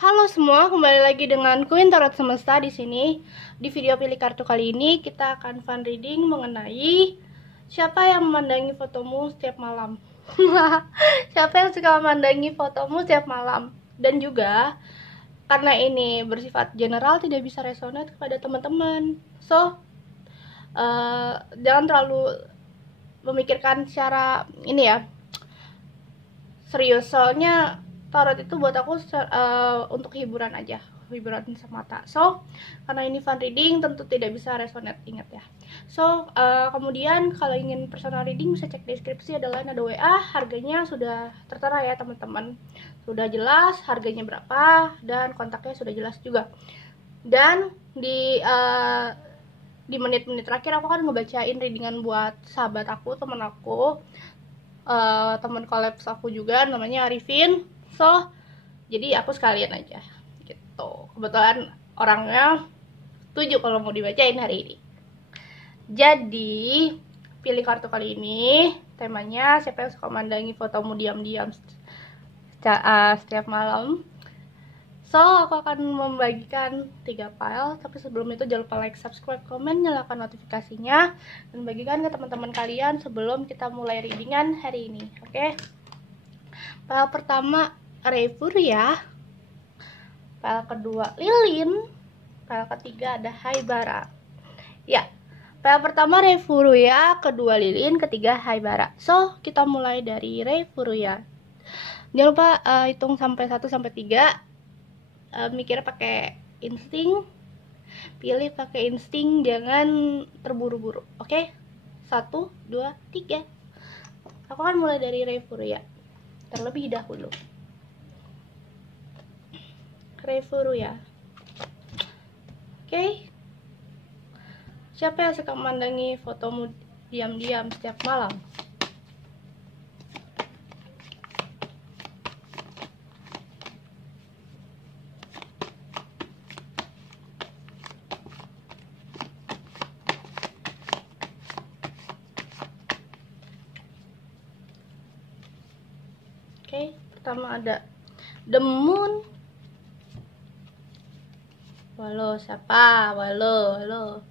Halo semua, kembali lagi dengan Queen Tarot Semesta di sini. Di video pilih kartu kali ini kita akan fun reading mengenai siapa yang memandangi fotomu setiap malam. Siapa yang suka memandangi fotomu setiap malam? Dan juga karena ini bersifat general, tidak bisa resonate kepada teman-teman. So, jangan terlalu memikirkan secara ini ya, serius, soalnya tarot itu buat aku untuk hiburan aja, hiburan semata. So karena ini fun reading, tentu tidak bisa resonate, ingat ya. So kemudian kalau ingin personal reading bisa cek deskripsi, ada line, ada WA. Harganya sudah tertera ya teman-teman, sudah jelas harganya berapa dan kontaknya sudah jelas juga. Dan di menit-menit terakhir aku akan ngebacain readingan buat sahabat aku, teman aku, teman kolaps aku juga, namanya Arifin. So jadi aku sekalian aja gitu, kebetulan orangnya setuju kalau mau dibacain hari ini. Jadi pilih kartu kali ini temanya siapa yang suka memandangi fotomu diam-diam setiap malam. So aku akan membagikan 3 file, tapi sebelum itu jangan lupa like, subscribe, komen, nyalakan notifikasinya, dan bagikan ke teman-teman kalian sebelum kita mulai readingan hari ini. Oke? File pertama Refuria, file kedua Lilin, file ketiga ada Haibara. Ya, file pertama Refuria, kedua Lilin, ketiga Haibara. So kita mulai dari Refuria. Jangan lupa hitung sampai 1 sampai 3. Mikir pakai insting, pilih pakai insting, jangan terburu-buru. Oke? 1, 2, 3. Aku akan mulai dari Refuria terlebih dahulu. Refuria. Oke. Siapa yang suka memandangi fotomu diam-diam setiap malam? Oke, pertama ada The Moon. Halo, siapa? Halo.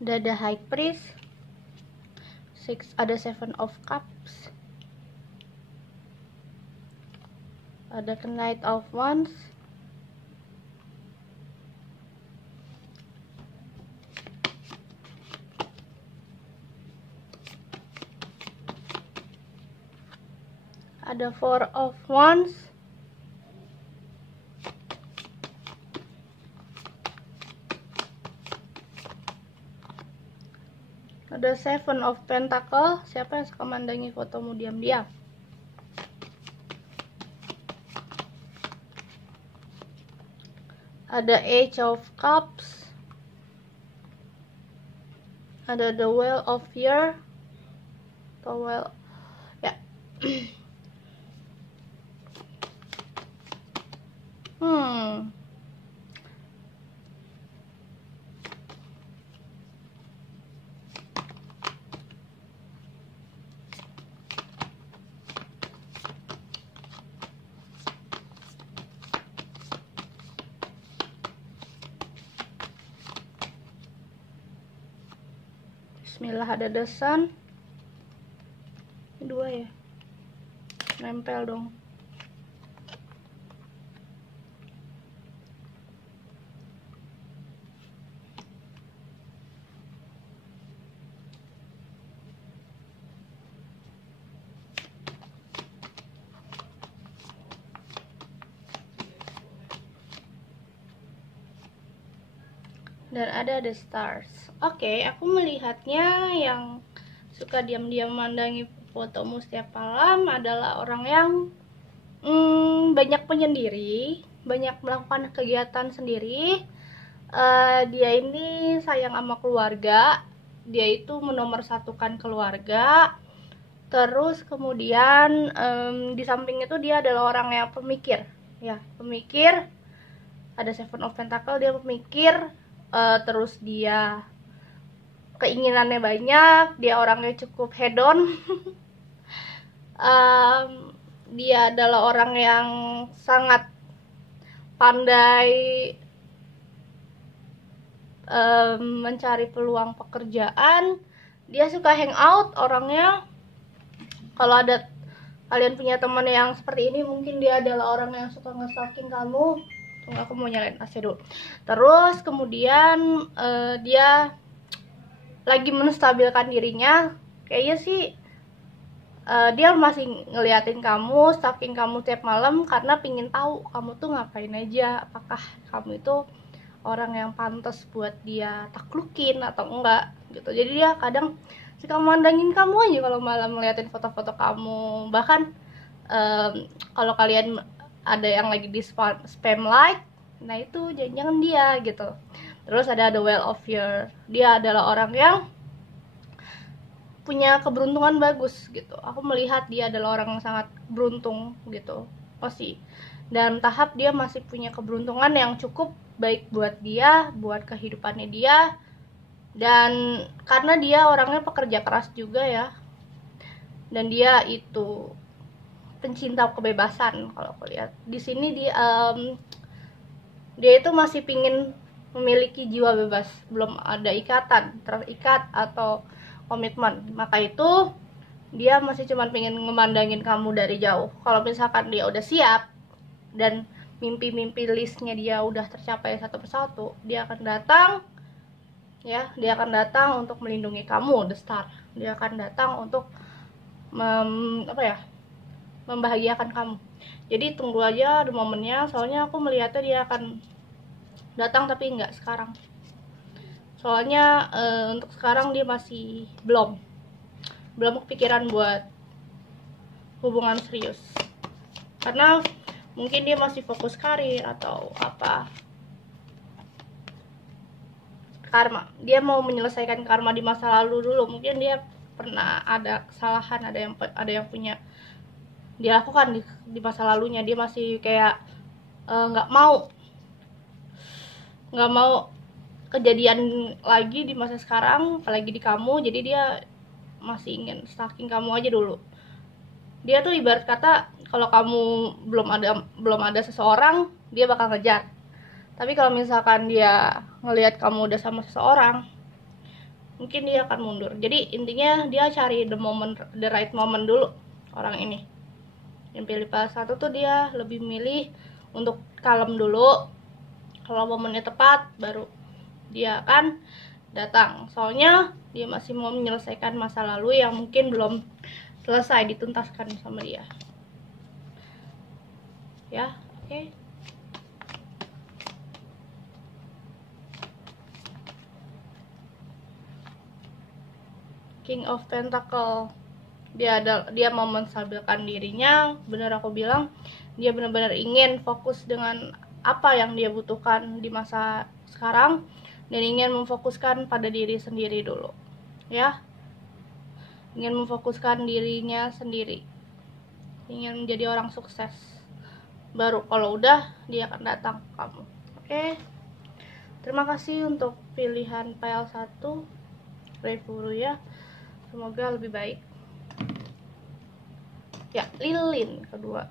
Ada High Priest. Ada 7 of Cups. Ada Knight of Wands. Ada 4 of Wands. Ada 7 of Pentacle. Siapa yang suka memandangi fotomu diam-diam? Ada Age of Cups. Ada The Well of Fear. Well, ya. Bismillah, ada The Sun. Ini 2 ya, nempel dong. Dan ada The Stars. Oke, aku melihatnya yang suka diam-diam memandangi fotomu setiap malam adalah orang yang banyak menyendiri, banyak melakukan kegiatan sendiri. Dia ini sayang sama keluarga, dia itu menomorsatukan keluarga. Terus kemudian di samping itu dia adalah orang yang pemikir, ya, Ada 7 of Pentacle, dia pemikir. Terus dia keinginannya banyak, dia orangnya cukup hedon. Dia adalah orang yang sangat pandai mencari peluang pekerjaan. Dia suka hangout orangnya. Kalau ada kalian punya teman yang seperti ini, mungkin dia adalah orang yang suka nge-stalking kamu. Tunggu, aku mau nyalain AC dulu. Terus kemudian dia lagi menstabilkan dirinya. Kayaknya sih dia masih ngeliatin kamu, stalking kamu tiap malam karena pingin tahu kamu tuh ngapain aja, apakah kamu itu orang yang pantas buat dia taklukin atau enggak gitu. Jadi dia kadang suka mandangin kamu aja kalau malam ngeliatin foto-foto kamu. Bahkan kalau kalian ada yang lagi di spam like, nah itu jangan-jangan dia gitu. Terus ada the well of your, dia adalah orang yang punya keberuntungan bagus gitu. Aku melihat dia adalah orang yang sangat beruntung gitu, pasti. Dan tahap dia masih punya keberuntungan yang cukup baik buat dia, buat kehidupannya dia. Dan karena dia orangnya pekerja keras juga ya, dan dia itu pencinta kebebasan. Kalau aku lihat di sini dia itu masih pingin memiliki jiwa bebas, belum ada ikatan, terikat atau komitmen. Maka itu dia masih cuma pengen memandangin kamu dari jauh. Kalau misalkan dia udah siap dan mimpi-mimpi listnya dia udah tercapai satu persatu, dia akan datang ya, dia akan datang untuk melindungi kamu, the star. Dia akan datang untuk membahagiakan kamu. Jadi tunggu aja ada momennya, soalnya aku melihatnya dia akan datang tapi nggak sekarang. Soalnya untuk sekarang dia masih belum kepikiran buat hubungan serius, karena mungkin dia masih fokus karir atau apa, karma. Dia mau menyelesaikan karma di masa lalu dulu. Mungkin dia pernah ada kesalahan, ada yang punya dia lakukan di masa lalunya. Dia masih kayak nggak mau kejadian lagi di masa sekarang, apalagi di kamu. Jadi dia masih ingin stalking kamu aja dulu. Dia tuh ibarat kata kalau kamu belum ada seseorang, dia bakal ngejar. Tapi kalau misalkan dia ngelihat kamu udah sama seseorang, mungkin dia akan mundur. Jadi intinya dia cari the right moment dulu. Orang ini yang pilih pas satu tuh dia lebih milih untuk kalem dulu. Kalau momennya tepat baru dia akan datang. Soalnya dia masih mau menyelesaikan masa lalu yang mungkin belum selesai dituntaskan sama dia. Ya, oke. King of Pentacle. Dia mau menstabilkan dirinya. Bener aku bilang, dia benar-benar ingin fokus dengan apa yang dia butuhkan di masa sekarang, dan ingin memfokuskan pada diri sendiri dulu ya, ingin memfokuskan dirinya sendiri, ingin menjadi orang sukses. Baru kalau udah dia akan datang ke kamu. Oke, terima kasih untuk pilihan file 1 review ya, semoga lebih baik ya. Lilin kedua,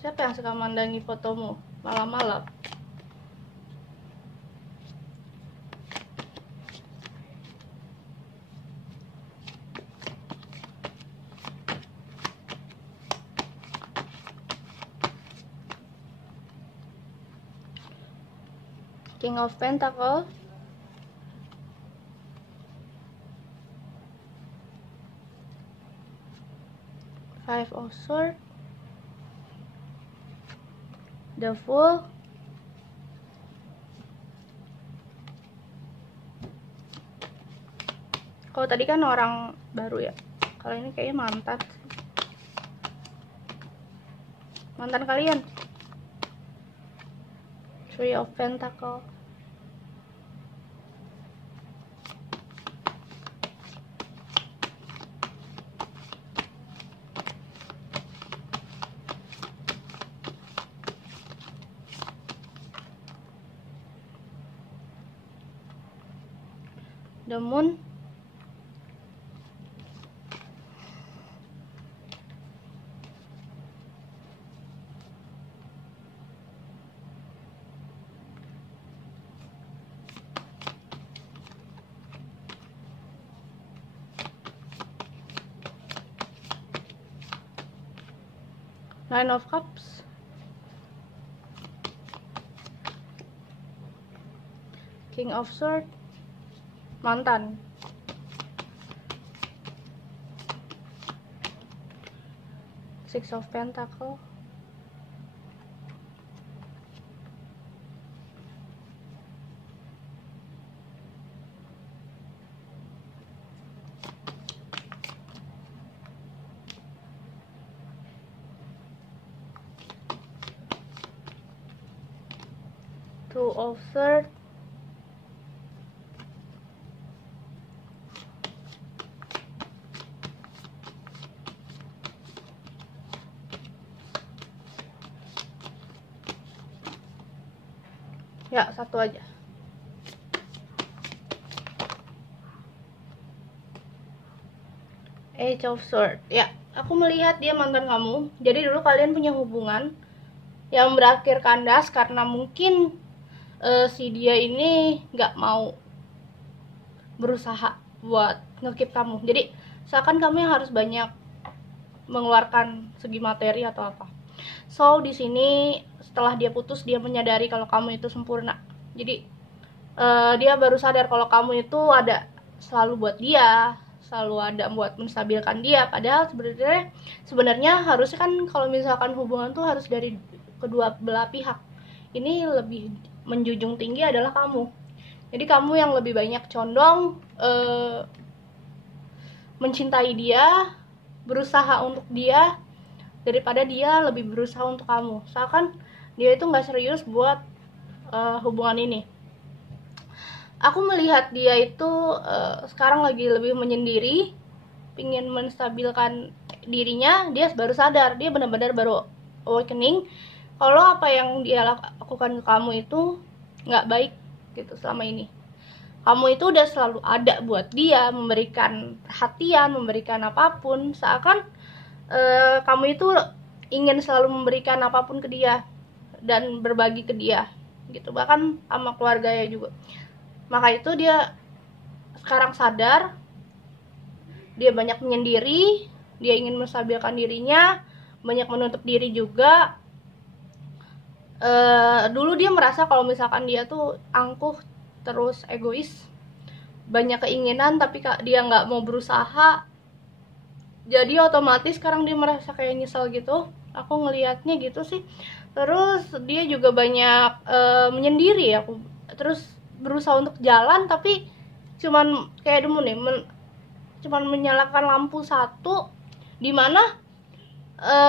siapa yang suka mandangi fotomu malam-malam? King of Pentacle, Five of Swords, the Fool, kalau tadi kan orang baru ya, kalau ini kayaknya mantan kalian. Three of Pentacle, The Moon, Nine of Cups, King of Swords, mantan, Six of Pentacle, Two of Swords, ya satu aja. Eight of Swords, ya aku melihat dia mantan kamu. Jadi dulu kalian punya hubungan yang berakhir kandas karena mungkin si dia ini nggak mau berusaha buat ngekip kamu. Jadi seakan kamu yang harus banyak mengeluarkan segi materi atau apa. So di sini setelah dia putus, dia menyadari kalau kamu itu sempurna. Jadi dia baru sadar kalau kamu itu ada selalu buat dia, selalu ada buat menstabilkan dia. Padahal sebenarnya harusnya kan kalau misalkan hubungan tuh harus dari kedua belah pihak. Ini lebih menjunjung tinggi adalah kamu. Jadi kamu yang lebih banyak condong mencintai dia, berusaha untuk dia, daripada dia lebih berusaha untuk kamu. Seakan dia itu nggak serius buat hubungan ini. Aku melihat dia itu sekarang lagi lebih menyendiri, pingin menstabilkan dirinya. Dia baru sadar, dia benar-benar baru awakening kalau apa yang dia lakukan ke kamu itu nggak baik gitu selama ini. Kamu itu udah selalu ada buat dia, memberikan perhatian, memberikan apapun. Seakan kamu itu ingin selalu memberikan apapun ke dia dan berbagi ke dia gitu, bahkan sama keluarganya juga. Maka itu dia sekarang sadar, dia banyak menyendiri, dia ingin menstabilkan dirinya, banyak menutup diri juga. Dulu dia merasa kalau misalkan dia tuh angkuh, terus egois, banyak keinginan tapi dia nggak mau berusaha. Jadi otomatis sekarang dia merasa kayak nyesel gitu. Aku ngelihatnya gitu sih. Terus dia juga banyak menyendiri. Aku terus berusaha untuk jalan tapi cuman kayak demu nih, cuman menyalakan lampu satu, dimana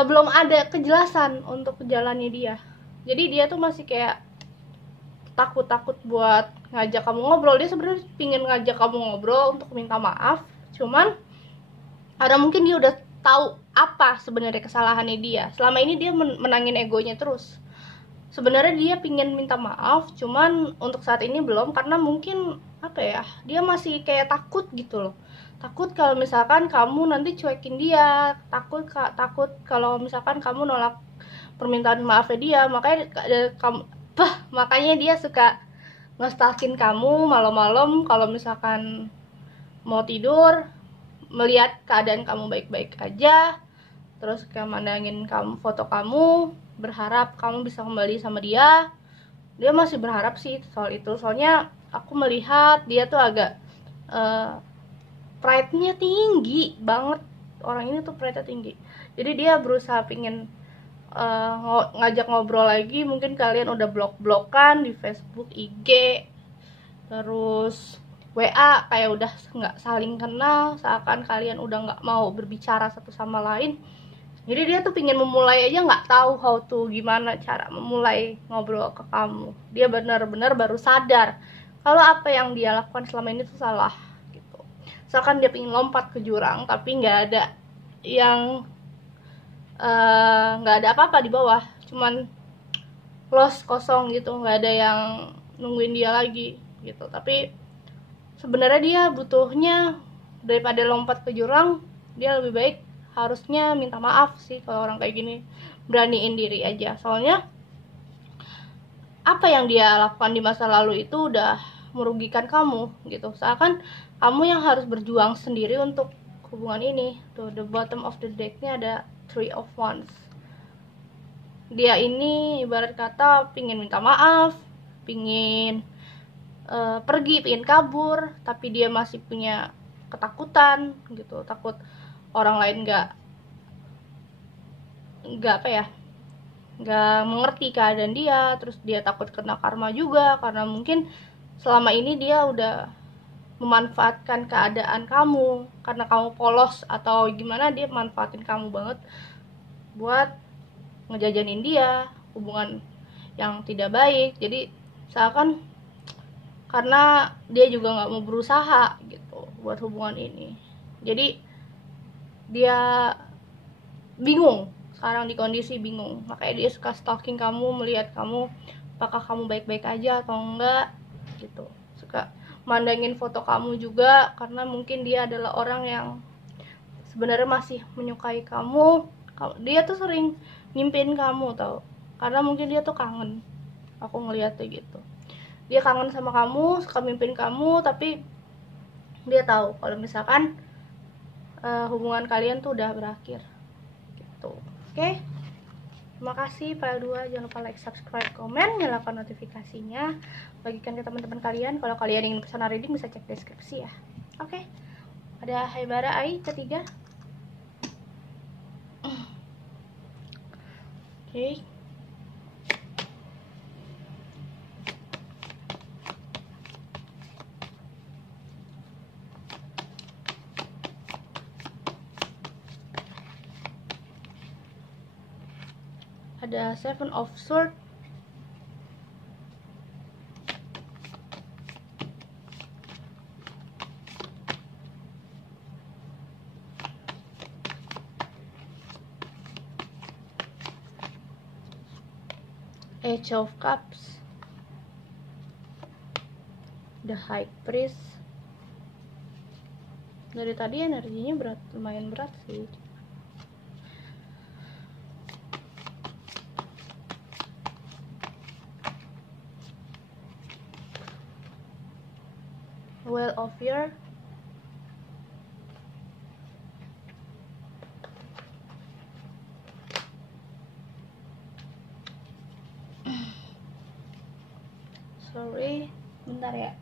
belum ada kejelasan untuk jalannya dia. Jadi dia tuh masih kayak takut buat ngajak kamu ngobrol. Dia sebenarnya pingin ngajak kamu ngobrol untuk minta maaf, cuman ada mungkin dia udah tahu apa sebenarnya kesalahannya dia. Selama ini dia menangin egonya terus. Sebenarnya dia pingin minta maaf, cuman untuk saat ini belum, karena mungkin apa ya, dia masih kayak takut gitu loh. Takut kalau misalkan kamu nanti cuekin dia, takut kalau misalkan kamu nolak permintaan maafnya dia. Makanya dia suka ngestalkin kamu malam-malam kalau misalkan mau tidur, melihat keadaan kamu baik-baik aja, terus kayak mandangin kamu, foto kamu, berharap kamu bisa kembali sama dia. Dia masih berharap sih soal itu. Soalnya aku melihat dia tuh agak pride-nya tinggi banget. Orang ini tuh pride-nya tinggi. Jadi dia berusaha pingin ngajak ngobrol lagi. Mungkin kalian udah blok-blokan di Facebook, IG, terus WA, kayak udah nggak saling kenal, seakan kalian udah nggak mau berbicara satu sama lain. Jadi dia tuh pingin memulai aja nggak tahu how to, gimana cara memulai ngobrol ke kamu. Dia benar-benar baru sadar kalau apa yang dia lakukan selama ini tuh salah gitu. Seakan dia pingin lompat ke jurang tapi nggak ada yang nggak ada apa-apa di bawah, cuman kosong gitu, nggak ada yang nungguin dia lagi gitu. Tapi sebenarnya dia butuhnya daripada lompat ke jurang, dia lebih baik harusnya minta maaf sih. Kalau orang kayak gini, beraniin diri aja. Soalnya apa yang dia lakukan di masa lalu itu udah merugikan kamu gitu. Seakan kamu yang harus berjuang sendiri untuk hubungan ini. Tuh, the bottom of the deck-nya ada Three of Wands. Dia ini ibarat kata pingin minta maaf, pingin pergi, pingin kabur, tapi dia masih punya ketakutan gitu, takut orang lain nggak apa ya, nggak mengerti keadaan dia. Terus dia takut kena karma juga, karena mungkin selama ini dia udah memanfaatkan keadaan kamu karena kamu polos atau gimana. Dia manfaatin kamu banget buat ngejajanin dia, hubungan yang tidak baik. Jadi seakan karena dia juga nggak mau berusaha gitu buat hubungan ini, jadi dia bingung sekarang, di kondisi bingung. Makanya dia suka stalking kamu, melihat kamu apakah kamu baik-baik aja atau enggak gitu. Suka mandangin foto kamu juga, karena mungkin dia adalah orang yang sebenarnya masih menyukai kamu. Dia tuh sering nyimpin kamu tau, karena mungkin dia tuh kangen. Aku ngeliatnya gitu, dia kangen sama kamu, suka mimpin kamu, tapi dia tahu kalau misalkan hubungan kalian tuh udah berakhir gitu. Oke? Terima kasih file 2. Jangan lupa like, subscribe, komen, nyalakan notifikasinya, bagikan ke teman-teman kalian. Kalau kalian ingin personal reading bisa cek deskripsi ya. Oke? Ada Haibara Ai ketiga. Oke. Ada Seven of Swords, Eight of Cups, The High Priest. Dari tadi energinya lumayan berat sih. Well of Fear, sorry, bentar ya.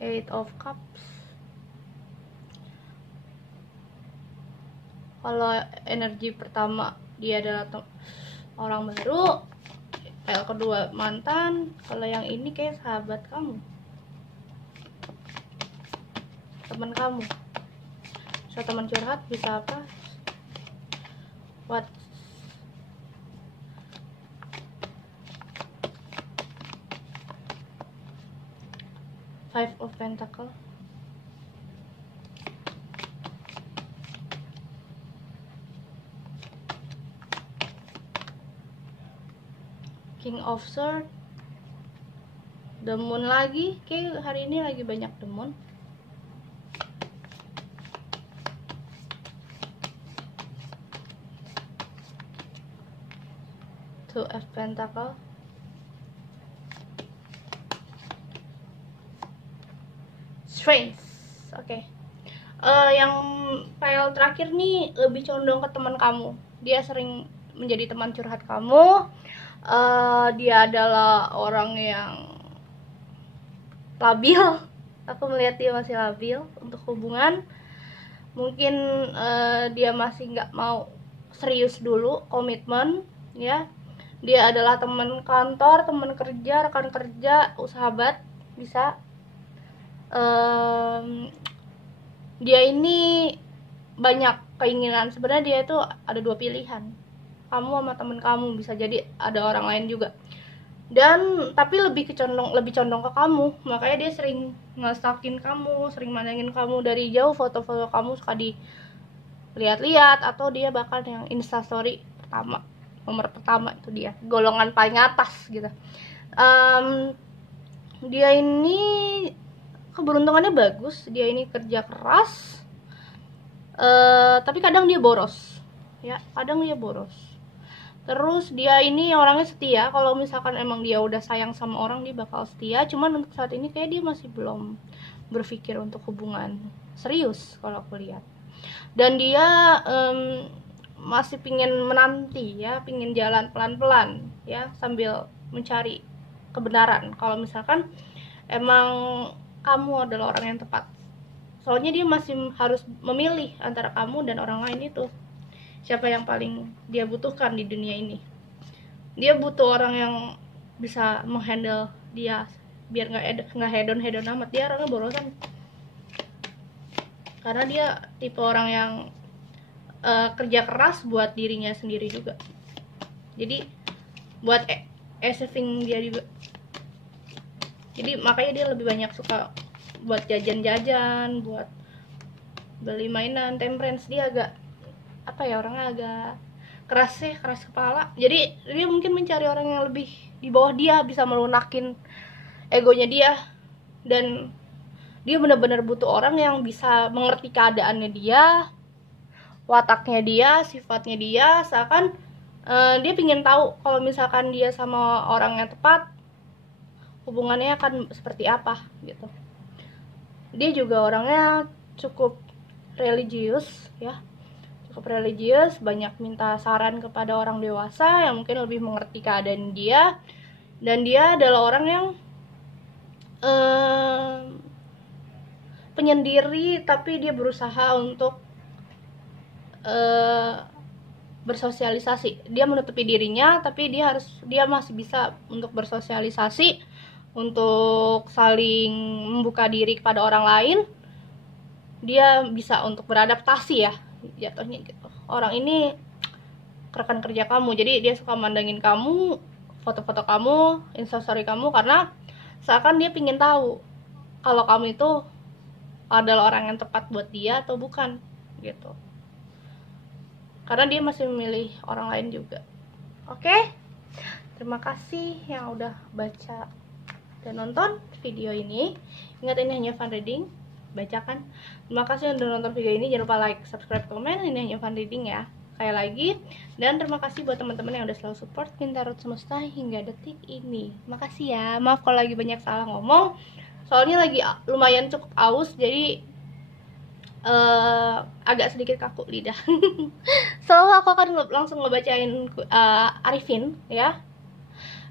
Eight of Cups. Kalau energi pertama dia adalah orang baru, yang kedua mantan. Kalau yang ini kayak sahabat kamu, teman kamu, bisa teman curhat, bisa apa. What? Five of Pentacle, King of Swords, The Moon lagi. Kayak hari ini lagi banyak The Moon. Two of Pentacle, Strength. Oke. Yang file terakhir nih lebih condong ke teman kamu. Dia sering menjadi teman curhat kamu. Dia adalah orang yang labil. Aku melihat dia masih labil untuk hubungan. Mungkin dia masih nggak mau serius dulu, komitmen ya. Dia adalah teman kantor, teman kerja, rekan kerja, sahabat, bisa. Dia ini banyak keinginan. Sebenarnya dia itu ada dua pilihan, kamu sama temen kamu, bisa jadi ada orang lain juga. Dan tapi lebih condong ke kamu. Makanya dia sering nge-stalkin kamu, sering mandangin kamu dari jauh. Foto-foto kamu suka dilihat-lihat, atau dia bahkan yang instastory pertama, nomor pertama itu dia, golongan paling atas gitu. dia ini keberuntungannya bagus, dia ini kerja keras, tapi kadang dia boros ya, kadang dia boros. Terus dia ini orangnya setia, kalau misalkan emang dia udah sayang sama orang dia bakal setia, cuman untuk saat ini kayak dia masih belum berpikir untuk hubungan serius kalau aku lihat. Dan dia masih pingin menanti ya, pingin jalan pelan-pelan ya, sambil mencari kebenaran kalau misalkan emang kamu adalah orang yang tepat. Soalnya dia masih harus memilih antara kamu dan orang lain itu. Siapa yang paling dia butuhkan di dunia ini. Dia butuh orang yang bisa menghandle dia biar nggak hedon amat. Dia orangnya borosan. Karena dia tipe orang yang kerja keras buat dirinya sendiri juga. Jadi buat saving dia juga. Jadi makanya dia lebih banyak suka buat jajan-jajan, buat beli mainan, temperance. Dia agak apa ya, orangnya agak keras sih, keras kepala. Jadi dia mungkin mencari orang yang lebih di bawah dia, bisa melunakin egonya dia. Dan dia benar-benar butuh orang yang bisa mengerti keadaannya dia, wataknya dia, sifatnya dia. Seakan dia pingin tahu kalau misalkan dia sama orang yang tepat, hubungannya akan seperti apa gitu. Dia juga orangnya cukup religius ya, cukup religius, banyak minta saran kepada orang dewasa yang mungkin lebih mengerti keadaan dia. Dan dia adalah orang yang penyendiri, tapi dia berusaha untuk bersosialisasi. Dia menutupi dirinya, tapi dia masih bisa untuk bersosialisasi, untuk saling membuka diri kepada orang lain. Dia bisa untuk beradaptasi ya, jatuhnya gitu. Orang ini rekan kerja kamu, jadi dia suka mandangin kamu, foto-foto kamu, instastory kamu, karena seakan dia pingin tahu kalau kamu itu adalah orang yang tepat buat dia atau bukan gitu. Karena dia masih memilih orang lain juga. Oke? Terima kasih yang udah baca dan nonton video ini. Ingat, ini hanya fun reading, bacakan. Terima kasih yang udah nonton video ini. Jangan lupa like, subscribe, komen. Ini hanya fun reading ya, sekali lagi. Dan terima kasih buat teman-teman yang udah selalu support Pintarot Semesta hingga detik ini. Makasih ya. Maaf kalau lagi banyak salah ngomong, soalnya lagi lumayan cukup aus, jadi agak sedikit kaku lidah. So aku akan langsung ngebacain Arifin ya.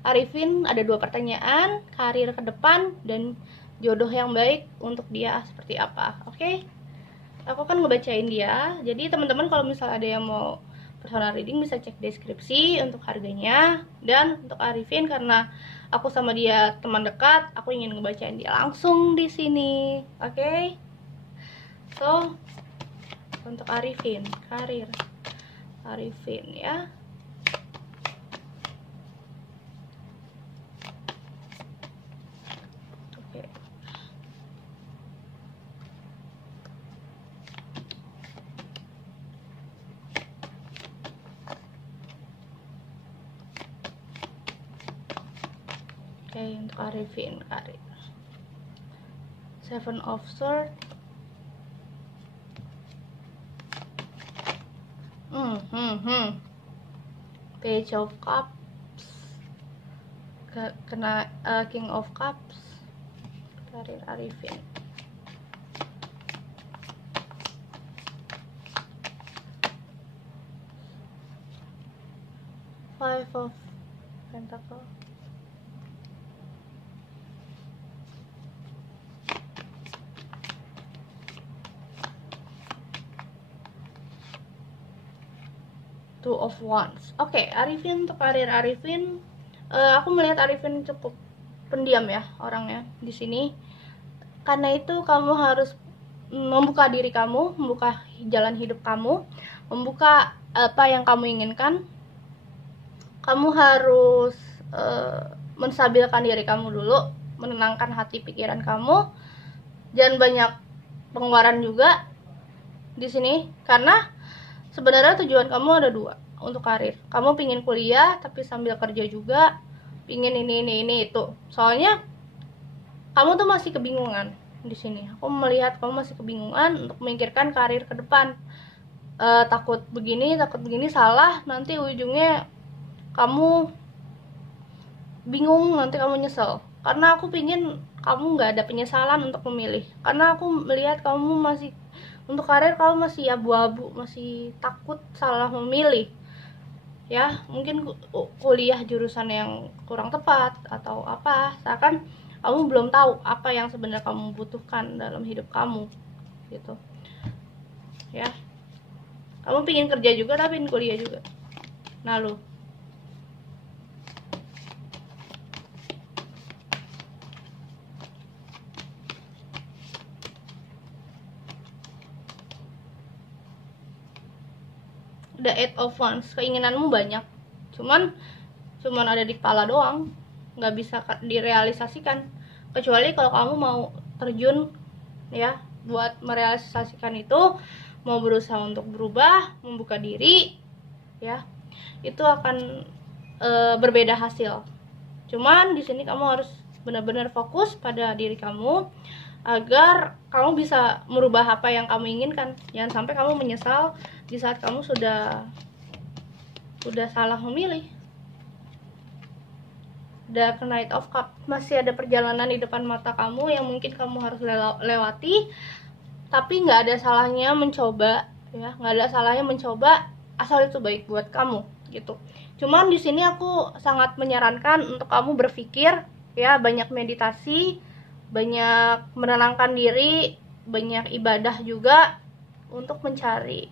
Arifin ada 2 pertanyaan, karir ke depan dan jodoh yang baik untuk dia seperti apa. Oke? Aku akan ngebacain dia. Jadi teman-teman kalau misalnya ada yang mau personal reading bisa cek deskripsi untuk harganya. Dan untuk Arifin, karena aku sama dia teman dekat, aku ingin ngebacain dia langsung di sini. Oke? So untuk Arifin, karir Arifin ya. Oke, untuk Arifin, karir. 7 of Swords, Page of Cups, kena King of Cups, karir Arifin. Five of Pentacle, Two of Wands. Oke, Arifin, untuk karir Arifin, aku melihat Arifin cukup pendiam ya orangnya di sini. Karena itu kamu harus membuka diri kamu, membuka jalan hidup kamu, membuka apa yang kamu inginkan. Kamu harus menstabilkan diri kamu dulu, menenangkan hati pikiran kamu. Jangan banyak pengeluaran juga di sini, karena sebenarnya tujuan kamu ada 2 untuk karir. Kamu pingin kuliah tapi sambil kerja juga, pingin ini itu. Soalnya kamu tuh masih kebingungan di sini. Aku melihat kamu masih kebingungan untuk memikirkan karir ke depan. Takut begini salah, nanti ujungnya kamu bingung, nanti kamu nyesel. Karena aku pingin kamu nggak ada penyesalan untuk memilih, karena aku melihat kamu masih, untuk karir kamu masih abu-abu, masih takut salah memilih ya. Mungkin kuliah jurusan yang kurang tepat atau apa, seakan kamu belum tahu apa yang sebenarnya kamu butuhkan dalam hidup kamu gitu ya. Kamu pingin kerja juga tapi pingin kuliah juga. Nah lu the Eight of Wands, keinginanmu banyak, cuman ada di kepala doang, nggak bisa direalisasikan. Kecuali kalau kamu mau terjun ya buat merealisasikan itu, mau berusaha untuk berubah, membuka diri ya, itu akan berbeda hasil. Cuman di sini kamu harus benar-benar fokus pada diri kamu agar kamu bisa merubah apa yang kamu inginkan. Jangan sampai kamu menyesal di saat kamu sudah salah memilih. The Knight of Cups, masih ada perjalanan di depan mata kamu yang mungkin kamu harus lewati, tapi nggak ada salahnya mencoba ya, nggak ada salahnya mencoba asal itu baik buat kamu gitu. Cuman di sini aku sangat menyarankan untuk kamu berpikir ya, banyak meditasi, banyak menenangkan diri, banyak ibadah juga untuk mencari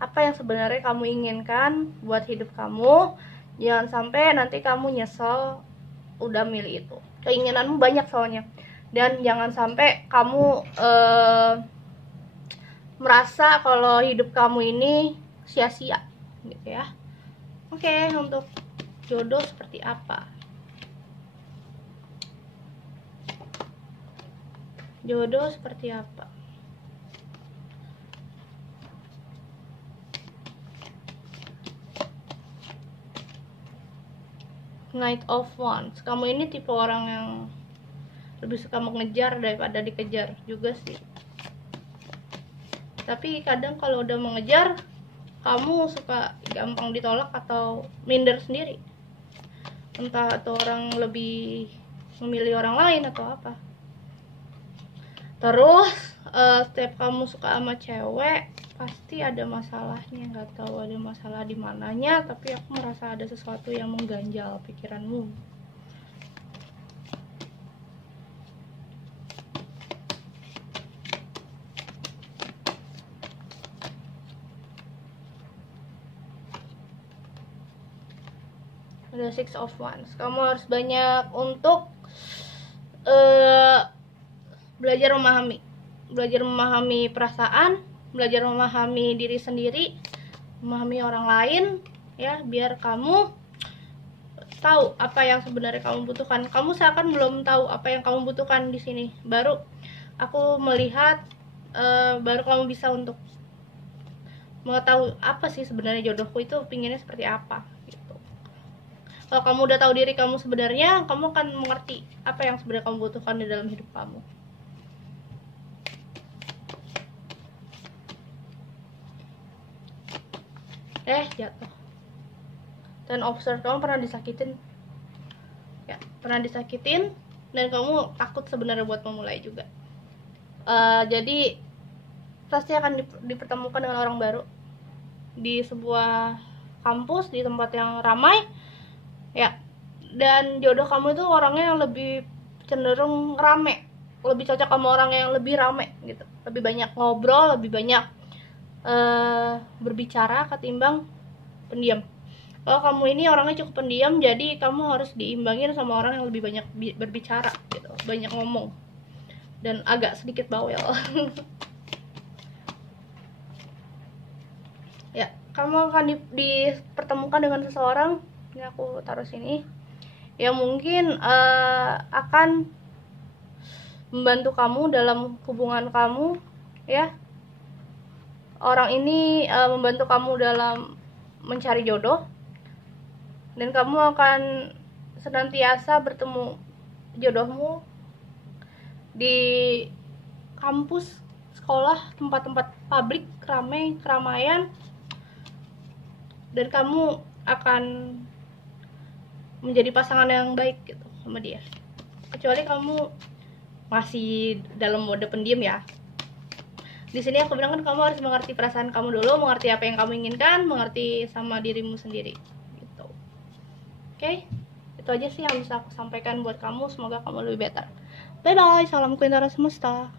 apa yang sebenarnya kamu inginkan buat hidup kamu. Jangan sampai nanti kamu nyesel udah milih itu. Keinginanmu banyak soalnya, dan jangan sampai kamu merasa kalau hidup kamu ini sia-sia gitu ya. Oke, untuk jodoh seperti apa? Jodoh seperti apa? Knight of Wands, kamu ini tipe orang yang lebih suka mengejar daripada dikejar juga sih. Tapi kadang kalau udah mengejar, kamu suka gampang ditolak atau minder sendiri. Entah atau orang lebih memilih orang lain atau apa. Terus setiap kamu suka sama cewek, pasti ada masalahnya. Nggak tahu ada masalah di mananya, tapi aku merasa ada sesuatu yang mengganjal pikiranmu. Ada Six of Wands, kamu harus banyak untuk belajar memahami perasaan, belajar memahami diri sendiri, memahami orang lain ya, biar kamu tahu apa yang sebenarnya kamu butuhkan. Kamu seakan belum tahu apa yang kamu butuhkan di sini. Baru aku melihat baru kamu bisa untuk mengetahui apa sih sebenarnya jodohku itu pinginnya seperti apa gitu. Kalau kamu udah tahu diri kamu sebenarnya, kamu akan mengerti apa yang sebenarnya kamu butuhkan di dalam hidup kamu. Jatuh. Dan observe, kamu pernah disakitin ya, pernah disakitin, dan kamu takut sebenarnya buat memulai juga. Jadi pasti akan dipertemukan dengan orang baru di sebuah kampus, di tempat yang ramai ya. Dan jodoh kamu itu orangnya yang lebih cenderung rame, lebih cocok sama orang yang lebih rame gitu, lebih banyak ngobrol, lebih banyak berbicara ketimbang pendiam. Kalau kamu ini orangnya cukup pendiam, jadi kamu harus diimbangin sama orang yang lebih banyak berbicara gitu, banyak ngomong dan agak sedikit bawel. Ya, kamu akan dipertemukan dengan seseorang, ini aku taruh sini, yang mungkin akan membantu kamu dalam hubungan kamu ya. Orang ini membantu kamu dalam mencari jodoh, dan kamu akan senantiasa bertemu jodohmu di kampus, sekolah, tempat-tempat publik ramai, keramaian, dan kamu akan menjadi pasangan yang baik gitu sama dia. Kecuali kamu masih dalam mode pendiam ya. Di sini aku bilang kan kamu harus mengerti perasaan kamu dulu, mengerti apa yang kamu inginkan, mengerti sama dirimu sendiri gitu. Oke? Itu aja sih yang bisa aku sampaikan buat kamu. Semoga kamu lebih better. Bye bye, salam Quintara semesta.